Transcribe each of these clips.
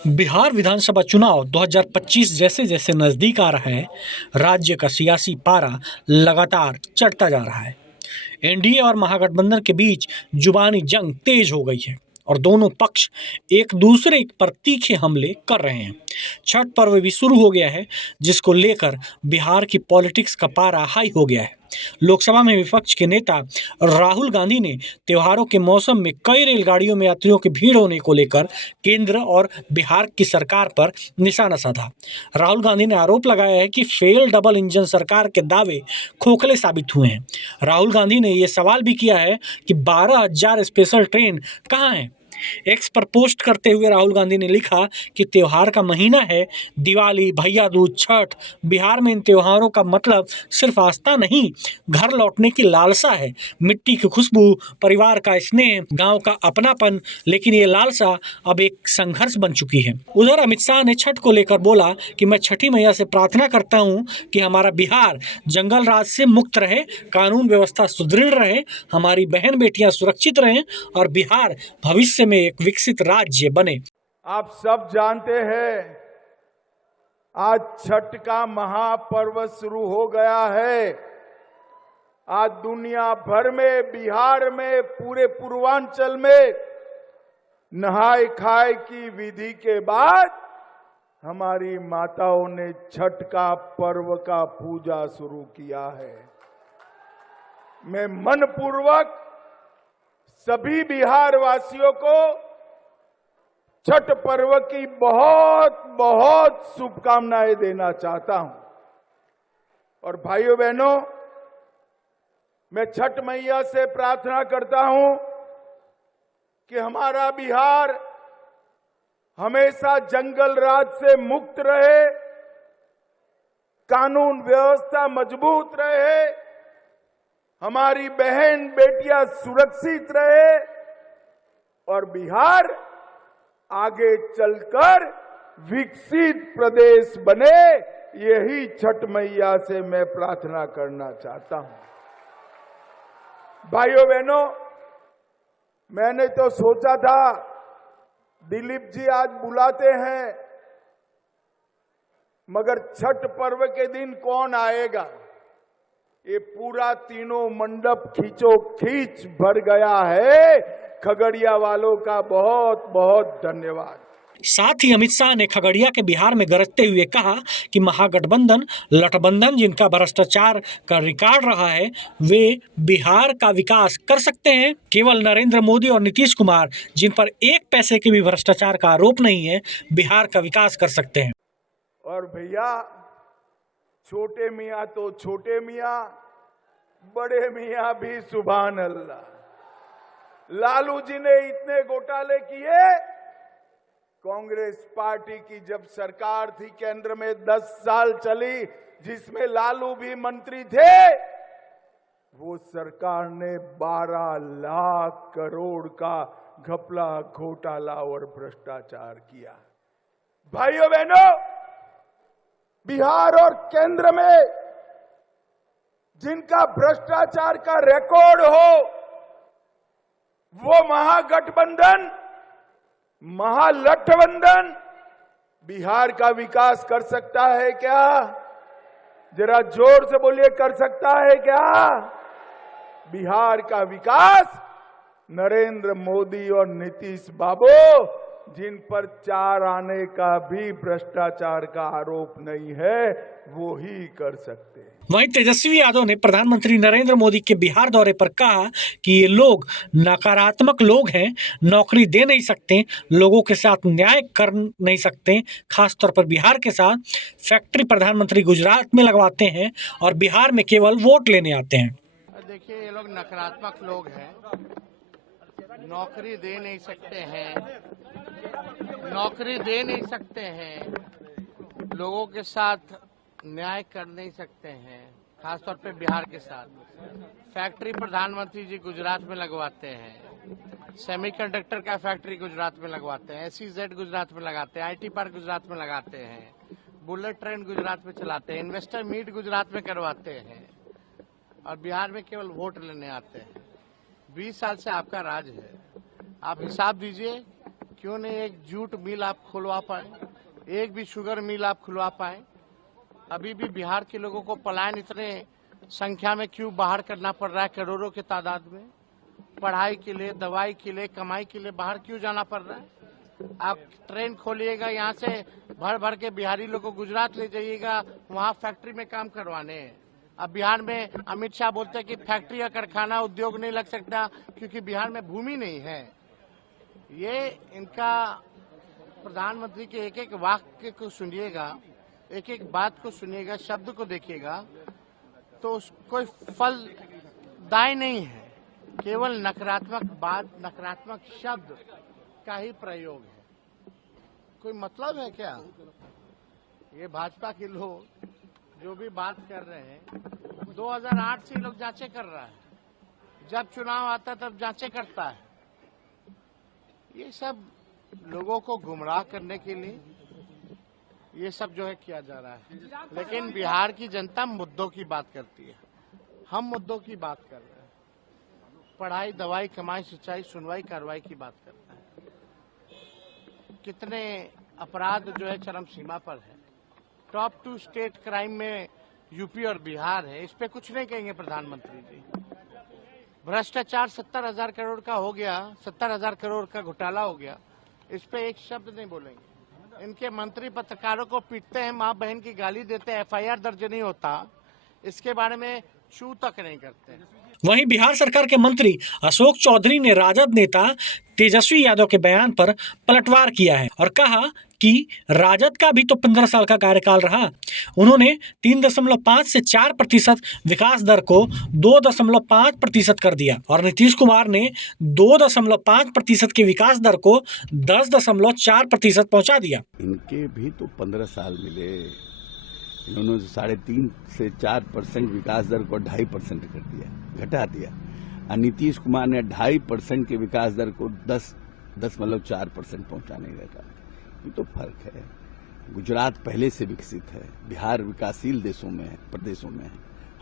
बिहार विधानसभा चुनाव 2025 जैसे जैसे नजदीक आ रहा है, राज्य का सियासी पारा लगातार चढ़ता जा रहा है। एनडीए और महागठबंधन के बीच जुबानी जंग तेज हो गई है और दोनों पक्ष एक दूसरे पर तीखे हमले कर रहे हैं। छठ पर्व भी शुरू हो गया है, जिसको लेकर बिहार की पॉलिटिक्स का पारा हाई हो गया है। लोकसभा में विपक्ष के नेता राहुल गांधी ने त्योहारों के मौसम में कई रेलगाड़ियों में यात्रियों की भीड़ होने को लेकर केंद्र और बिहार की सरकार पर निशाना साधा। राहुल गांधी ने आरोप लगाया है कि फेल डबल इंजन सरकार के दावे खोखले साबित हुए हैं। राहुल गांधी ने यह सवाल भी किया है कि 12,000 स्पेशल ट्रेन कहाँ हैं। एक्स पर पोस्ट करते हुए राहुल गांधी ने लिखा कि त्योहार का महीना है, दिवाली, भैया दूज, छठ। बिहार में इन त्योहारों का मतलब सिर्फ आस्था नहीं, घर लौटने की लालसा है। मिट्टी की खुशबू, परिवार का स्नेह, गांव का अपनापन। लेकिन ये लालसा अब एक संघर्ष बन चुकी है। उधर अमित शाह ने छठ को लेकर बोला कि मैं छठी मैया से प्रार्थना करता हूं कि हमारा बिहार जंगल राज से मुक्त रहे, कानून व्यवस्था सुदृढ़ रहे, हमारी बहन बेटियां सुरक्षित रहें और बिहार भविष्य में एक विकसित राज्य बने। आप सब जानते हैं, आज छठ का महापर्व शुरू हो गया है। आज दुनिया भर में, बिहार में, पूरे पूर्वांचल में नहाय खाए की विधि के बाद हमारी माताओं ने छठ का पर्व का पूजा शुरू किया है। मैं मनपूर्वक सभी बिहार वासियों को छठ पर्व की बहुत बहुत शुभकामनाएं देना चाहता हूं। और भाइयों बहनों, मैं छठ मैया से प्रार्थना करता हूं कि हमारा बिहार हमेशा जंगल राज से मुक्त रहे, कानून व्यवस्था मजबूत रहे, हमारी बहन बेटियां सुरक्षित रहे और बिहार आगे चलकर विकसित प्रदेश बने। यही छठ मैया से मैं प्रार्थना करना चाहता हूं। भाइयों बहनों, मैंने तो सोचा था दिलीप जी आज बुलाते हैं, मगर छठ पर्व के दिन कौन आएगा। ये पूरा तीनों मंडप खींचो खींच भर गया है। खगड़िया वालों का बहुत बहुत धन्यवाद। साथ ही अमित शाह ने खगड़िया के बिहार में गरजते हुए कहा कि महागठबंधन लठबंधन जिनका भ्रष्टाचार का रिकॉर्ड रहा है, वे बिहार का विकास कर सकते हैं। केवल नरेंद्र मोदी और नीतीश कुमार, जिन पर एक पैसे के भी भ्रष्टाचार का आरोप नहीं है, बिहार का विकास कर सकते हैं। और भैया, छोटे मियाँ तो छोटे मियाँ, बड़े मियाँ भी सुभान अल्लाह। लालू जी ने इतने घोटाले किए। कांग्रेस पार्टी की जब सरकार थी केंद्र में 10 साल चली, जिसमें लालू भी मंत्री थे, वो सरकार ने 12 लाख करोड़ का घपला, घोटाला और भ्रष्टाचार किया। भाइयों बहनों, बिहार और केंद्र में जिनका भ्रष्टाचार का रिकॉर्ड हो, वो महागठबंधन, महालठबंधन बिहार का विकास कर सकता है क्या? जरा जोर से बोलिए, कर सकता है क्या? बिहार का विकास नरेंद्र मोदी और नीतीश बाबू, जिन पर 4 आने का भी भ्रष्टाचार का आरोप नहीं है, वो ही कर सकते हैं। वहीं तेजस्वी यादव ने प्रधानमंत्री नरेंद्र मोदी के बिहार दौरे पर कहा कि ये लोग नकारात्मक लोग हैं, नौकरी दे नहीं सकते, लोगों के साथ न्याय कर नहीं सकते, खासतौर पर बिहार के साथ। फैक्ट्री प्रधानमंत्री गुजरात में लगवाते हैं और बिहार में केवल वोट लेने आते हैं। देखिए, ये लोग नकारात्मक लोग हैं, नौकरी दे नहीं सकते हैं, नौकरी दे नहीं सकते हैं, लोगों के साथ न्याय कर नहीं सकते हैं, खासतौर पे बिहार के साथ। फैक्ट्री प्रधानमंत्री जी गुजरात में लगवाते हैं, सेमीकंडक्टर का फैक्ट्री गुजरात में लगवाते हैं, SEZ गुजरात में लगाते हैं, IT पार्क गुजरात में लगाते हैं, बुलेट ट्रेन गुजरात में चलाते हैं, इन्वेस्टर मीट गुजरात में करवाते हैं और बिहार में केवल वोट लेने आते हैं। 20 साल से आपका राज है। आप हिसाब दीजिए क्यों नहीं एक जूट मिल आप खुलवा पाए, एक भी शुगर मिल आप खुलवा पाए। अभी भी बिहार के लोगों को पलायन इतने संख्या में क्यों बाहर करना पड़ रहा है, करोड़ों की तादाद में? पढ़ाई के लिए, दवाई के लिए, कमाई के लिए बाहर क्यों जाना पड़ रहा है? आप ट्रेन खोलिएगा, यहाँ से भर भर के बिहारी लोग को गुजरात ले जाइएगा, वहाँ फैक्ट्री में काम करवाने हैं। अब बिहार में अमित शाह बोलते हैं कि फैक्ट्री या कारखाना उद्योग नहीं लग सकता क्योंकि बिहार में भूमि नहीं है। ये इनका प्रधानमंत्री के एक एक वाक्य को सुनिएगा, एक एक बात को सुनिएगा, शब्द को देखिएगा तो कोई फलदायी नहीं है, केवल नकारात्मक बात, नकारात्मक शब्द का ही प्रयोग है। कोई मतलब है क्या? ये भाजपा के लोग जो भी बात कर रहे हैं, 2008 से लोग जांचें कर रहा है, जब चुनाव आता तब जांचें करता है। ये सब लोगों को गुमराह करने के लिए ये सब जो है किया जा रहा है। लेकिन बिहार की जनता मुद्दों की बात करती है, हम मुद्दों की बात कर रहे हैं। पढ़ाई, दवाई, कमाई, सिंचाई, सुनवाई, कार्रवाई की बात करते हैं। कितने अपराध जो है चरम सीमा पर है। टॉप 2 स्टेट क्राइम में यूपी और बिहार है। इस पे कुछ नहीं कहेंगे प्रधानमंत्री जी। भ्रष्टाचार 70,000 करोड़ का हो गया, 70,000 करोड़ का घोटाला हो गया, इस पे एक शब्द नहीं बोलेंगे। इनके मंत्री पत्रकारों को पीटते हैं, माँ बहन की गाली देते हैं, FIR दर्ज नहीं होता, इसके बारे में छू तक नहीं करते। वहीं बिहार सरकार के मंत्री अशोक चौधरी ने राजद नेता तेजस्वी यादव के बयान पर पलटवार किया है और कहा कि राजद का भी तो 15 साल का कार्यकाल रहा। उन्होंने 3.5 से 4% विकास दर को 2.5% कर दिया और नीतीश कुमार ने 2.5% की विकास दर को 10.4% पहुंचा दिया। इनके भी तो 15 साल मिले। इन्होंने 3.5 से 4% विकास दर को 2.5% कर दिया, घटा दिया। और नीतीश कुमार ने 2.5% के विकास दर को 10.4% पहुंचाने का। ये तो फर्क है। गुजरात पहले से विकसित है, बिहार विकासशील देशों में है, प्रदेशों में है।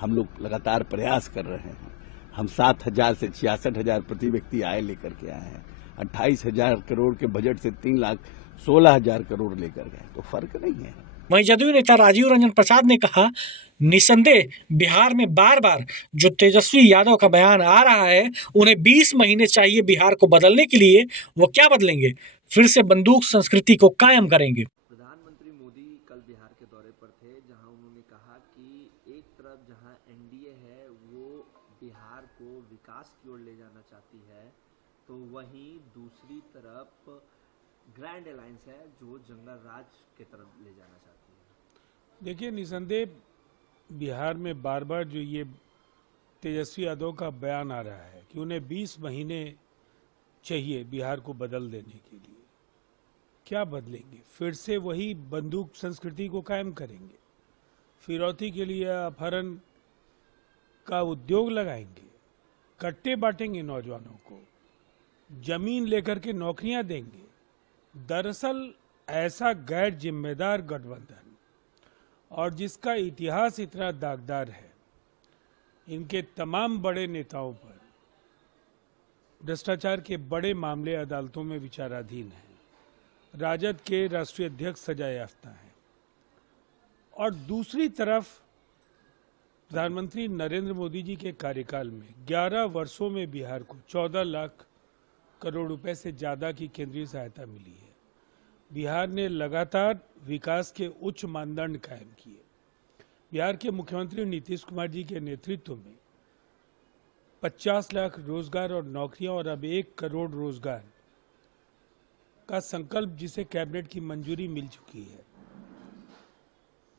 हम लोग लगातार प्रयास कर रहे हैं। हम 7,000 से 66,000 प्रति व्यक्ति आय लेकर के आए हैं। 28,000 करोड़ के बजट से 3,16,000 करोड़ लेकर गए, तो फर्क नहीं है। वहीं जदयू नेता राजीव रंजन प्रसाद ने कहा, निसंदेह बिहार में बार बार जो तेजस्वी यादव का बयान आ रहा है, उन्हें 20 महीने चाहिए बिहार को बदलने के लिए। वो क्या बदलेंगे? फिर से बंदूक संस्कृति को कायम करेंगे। प्रधानमंत्री मोदी कल बिहार के दौरे पर थे, जहां उन्होंने कहा कि एक तरफ जहां एनडीए है वो बिहार को विकास की ओर ले जाना चाहती है, तो वहीं दूसरी तरफ ग्रैंड अलायंस है जो जंगल राज की तरफ ले जाना चाहती है। देखिए, निसंदेह बिहार में बार बार जो ये तेजस्वी यादव का बयान आ रहा है कि उन्हें 20 महीने चाहिए बिहार को बदल देने के लिए। क्या बदलेंगे? फिर से वही बंदूक संस्कृति को कायम करेंगे, फिरौती के लिए अपहरण का उद्योग लगाएंगे, कट्टे बांटेंगे नौजवानों को, जमीन लेकर के नौकरियां देंगे। दरअसल ऐसा गैर जिम्मेदार गठबंधन और जिसका इतिहास इतना दागदार है, इनके तमाम बड़े नेताओं पर भ्रष्टाचार के बड़े मामले अदालतों में विचाराधीन हैं। राजद के राष्ट्रीय अध्यक्ष सजा याफ्ता हैं और दूसरी तरफ प्रधानमंत्री नरेंद्र मोदी जी के कार्यकाल में 11 वर्षों में बिहार को 14 लाख करोड़ रुपए से ज्यादा की केंद्रीय सहायता मिली है। बिहार ने लगातार विकास के उच्च मानदंड कायम किए। बिहार के मुख्यमंत्री नीतीश कुमार जी के नेतृत्व में 50 लाख रोजगार और नौकरियां और अब 1 करोड़ रोजगार का संकल्प, जिसे कैबिनेट की मंजूरी मिल चुकी है।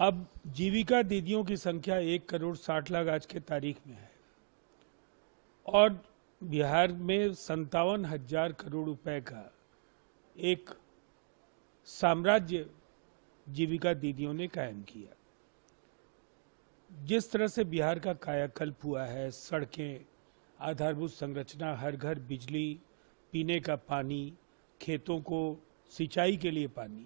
अब जीविका दीदियों की संख्या 1 करोड़ 60 लाख आज के तारीख में है और बिहार में 57,000 करोड़ रुपए का एक साम्राज्य जीविका दीदियों ने कायम किया। जिस तरह से बिहार का कायाकल्प हुआ है, सड़कें, आधारभूत संरचना, हर घर बिजली, पीने का पानी, खेतों को सिंचाई के लिए पानी,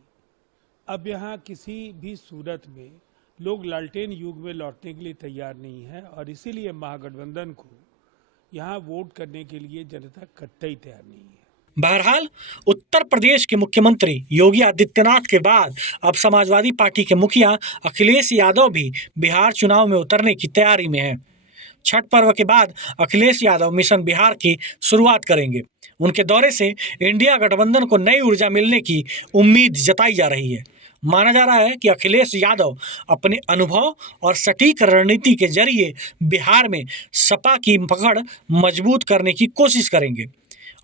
अब यहाँ किसी भी सूरत में लोग लालटेन युग में लौटने के लिए तैयार नहीं है और इसीलिए महागठबंधन को यहाँ वोट करने के लिए जनता कतई तैयार नहीं है। बहरहाल उत्तर प्रदेश के मुख्यमंत्री योगी आदित्यनाथ के बाद अब समाजवादी पार्टी के मुखिया अखिलेश यादव भी बिहार चुनाव में उतरने की तैयारी में हैं। छठ पर्व के बाद अखिलेश यादव मिशन बिहार की शुरुआत करेंगे। उनके दौरे से इंडिया गठबंधन को नई ऊर्जा मिलने की उम्मीद जताई जा रही है। माना जा रहा है कि अखिलेश यादव अपने अनुभव और सटीक रणनीति के जरिए बिहार में सपा की पकड़ मजबूत करने की कोशिश करेंगे।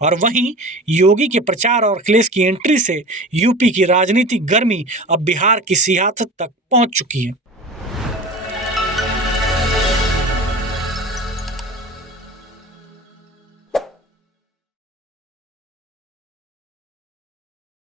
और वहीं योगी के प्रचार और अखिलेश की एंट्री से यूपी की राजनीतिक गर्मी अब बिहार की सियासत तक पहुंच चुकी है।